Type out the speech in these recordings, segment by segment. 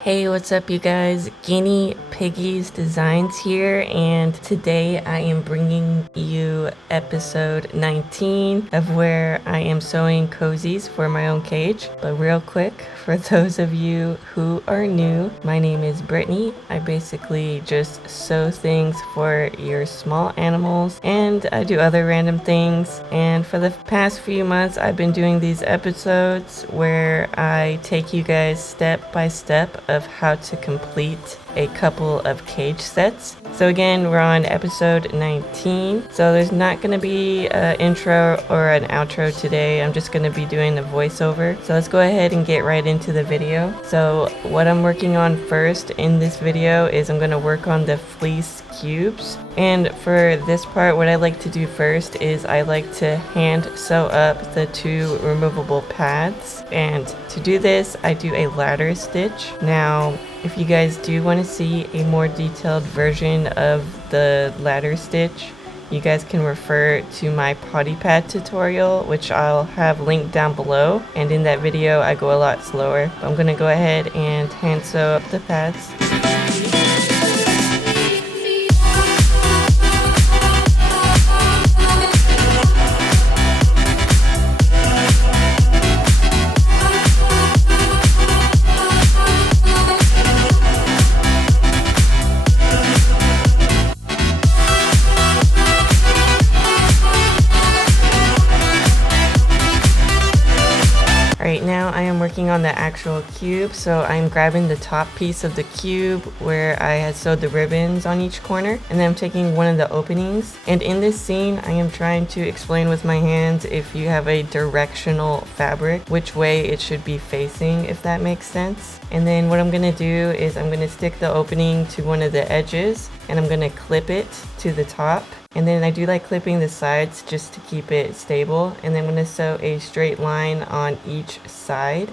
Hey, what's up you guys? Guinea Piggies Designs here, and today I am bringing you episode 19 of where I am sewing cozies for my own cage. But real quick, for those of you who are new, my name is Brittany. I basically just sew things for your small animals, and I do other random things. And for the past few months, I've been doing these episodes where I take you guys step by step of how to complete a couple of cage sets. So again, we're on episode 19. So there's not going to be an intro or an outro today. I'm just going to be doing a voiceover. So let's go ahead and get right into the video. So what I'm working on first in this video is I'm going to work on the Fleece Cubes. And for this part, what I like to do first is I like to hand sew up the two removable pads. And to do this, I do a ladder stitch. Now, if you guys do want to see a more detailed version of the ladder stitch, you guys can refer to my potty pad tutorial, which I'll have linked down below. And in that video, I go a lot slower. But I'm going to go ahead and hand sew up the pads. Right now I am working on the actual cube, so I'm grabbing the top piece of the cube where I had sewed the ribbons on each corner, and then I'm taking one of the openings. And in this scene I am trying to explain with my hands, if you have a directional fabric, which way it should be facing, if that makes sense. And then what I'm going to do is I'm going to stick the opening to one of the edges, and I'm going to clip it to the top. And then I do like clipping the sides just to keep it stable. And then I'm going to sew a straight line on each side.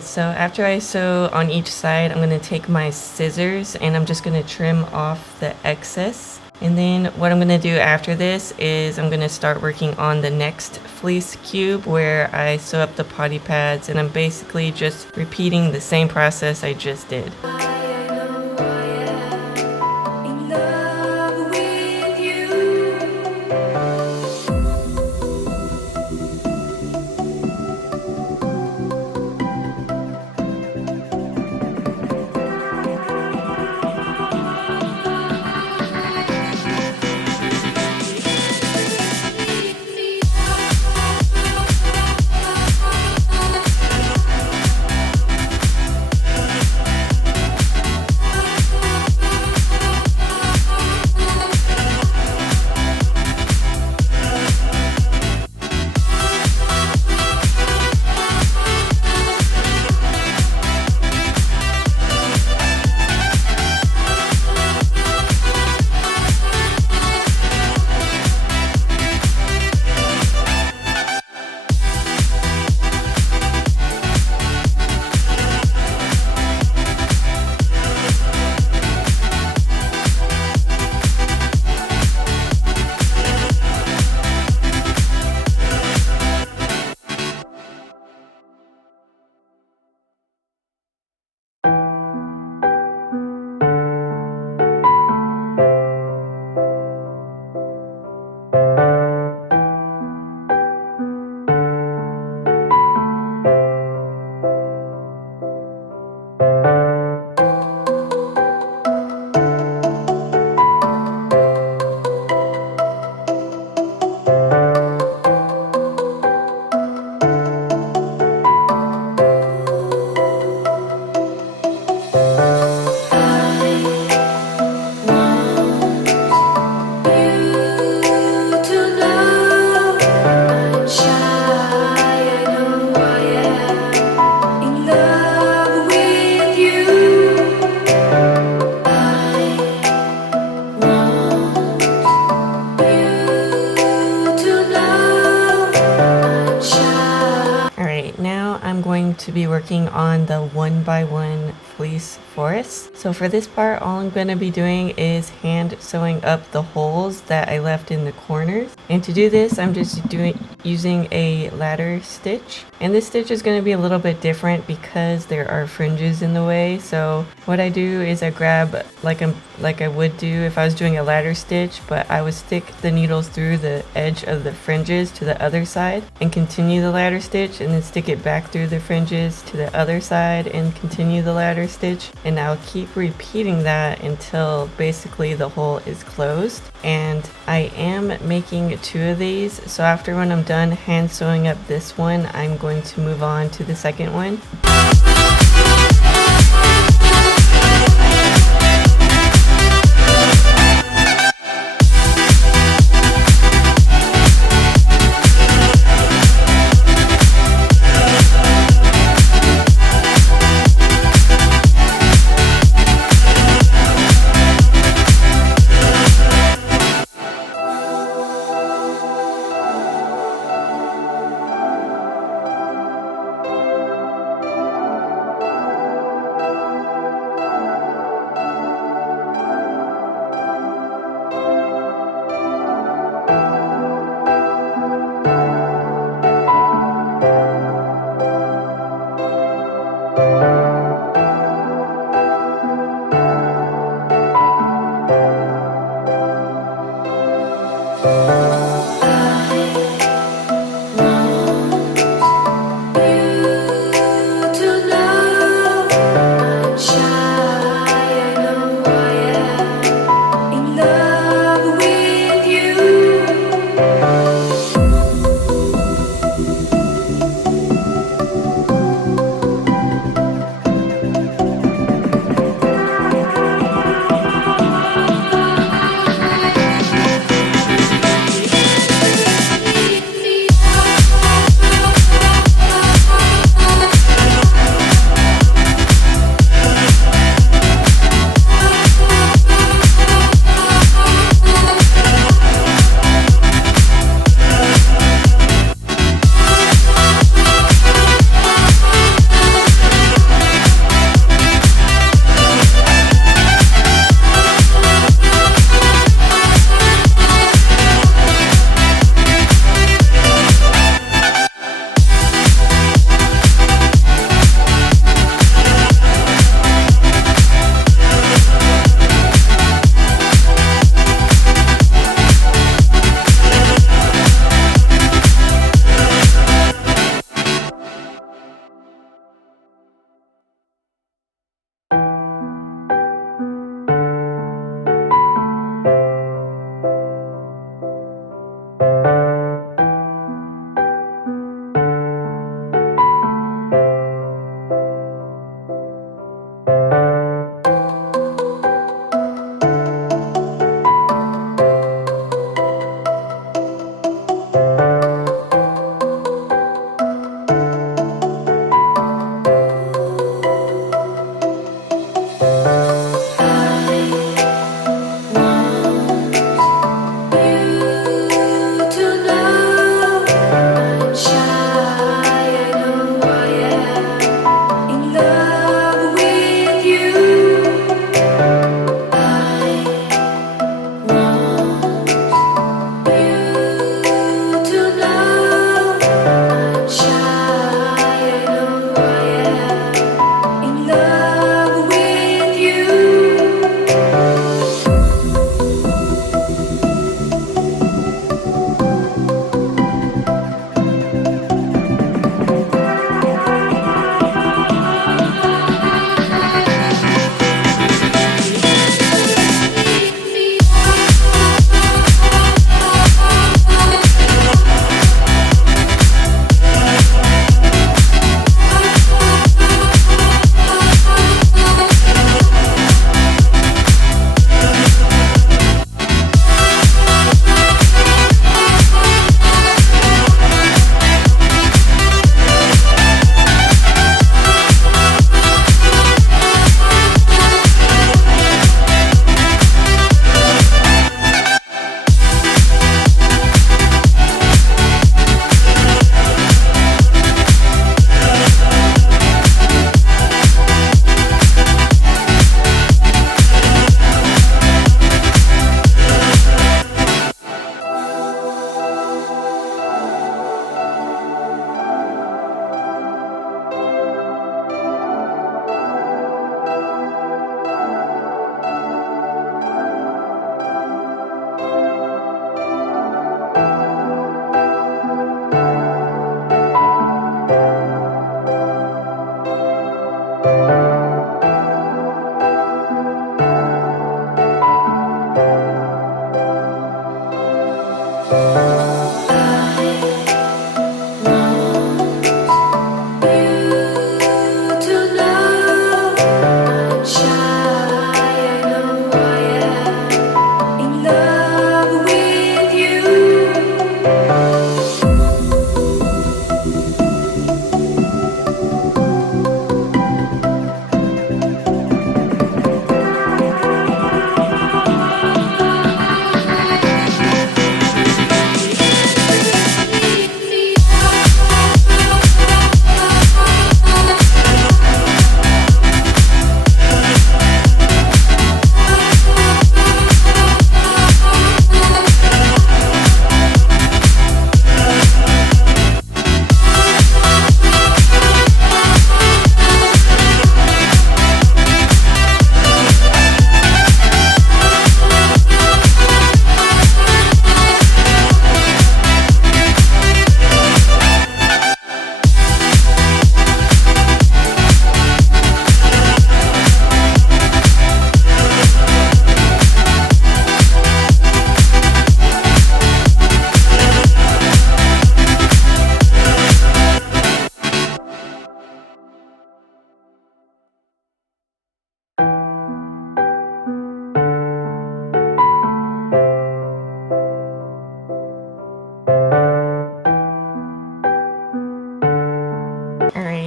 So after I sew on each side, I'm going to take my scissors and I'm just going to trim off the excess. And then what I'm going to do after this is I'm going to start working on the next fleece cube where I sew up the potty pads, and I'm basically just repeating the same process I just did. be working on the 1x1 fleece forests. So for this part, all I'm going to be doing is hand sewing up the holes that I left in the corners. And to do this, I'm just using a ladder stitch. And this stitch is going to be a little bit different because there are fringes in the way. So what I do is I grab like I would do if I was doing a ladder stitch, but I would stick the needles through the edge of the fringes to the other side and continue the ladder stitch, and then stick it back through the fringes to the other side and continue the ladder stitch. And I'll keep repeating that until basically the hole is closed. And I am making 2 of these, so after when I'm done hand sewing up this one, I'm going to move on to the second one.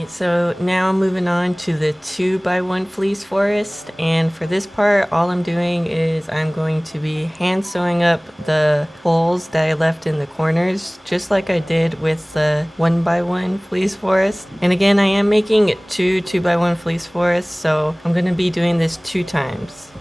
So now I'm moving on to the 2x1 fleece forest, and for this part all I'm doing is I'm going to be hand sewing up the holes that I left in the corners, just like I did with the 1x1 fleece forest. And again, I am making two 2x1 fleece forests, so I'm going to be doing this 2 times.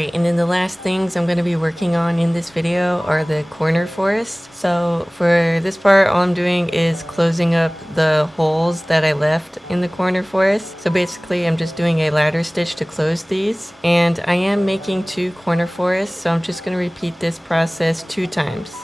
Alright, and then the last things I'm going to be working on in this video are the corner forests. So for this part, all I'm doing is closing up the holes that I left in the corner forest. So basically I'm just doing a ladder stitch to close these. And I am making 2 corner forests, so I'm just going to repeat this process 2 times.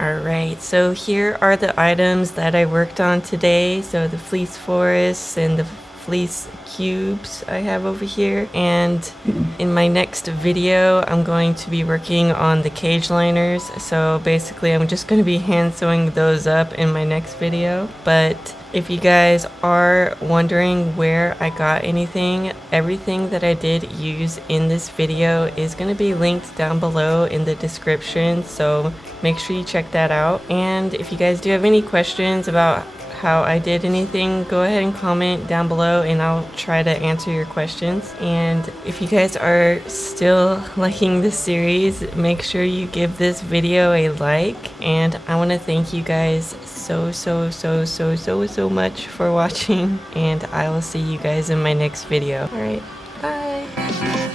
Alright, so here are the items that I worked on today. So the fleece forests and the fleece cubes I have over here. And in my next video, I'm going to be working on the cage liners. So basically, I'm just going to be hand sewing those up in my next video. But if you guys are wondering where I got anything, everything that I did use in this video is going to be linked down below in the description, so make sure you check that out. And if you guys do have any questions about how I did anything, go ahead and comment down below and I'll try to answer your questions. And if you guys are still liking this series, make sure you give this video a like. And I want to thank you guys so much for watching, and I will see you guys in my next video. All right, bye.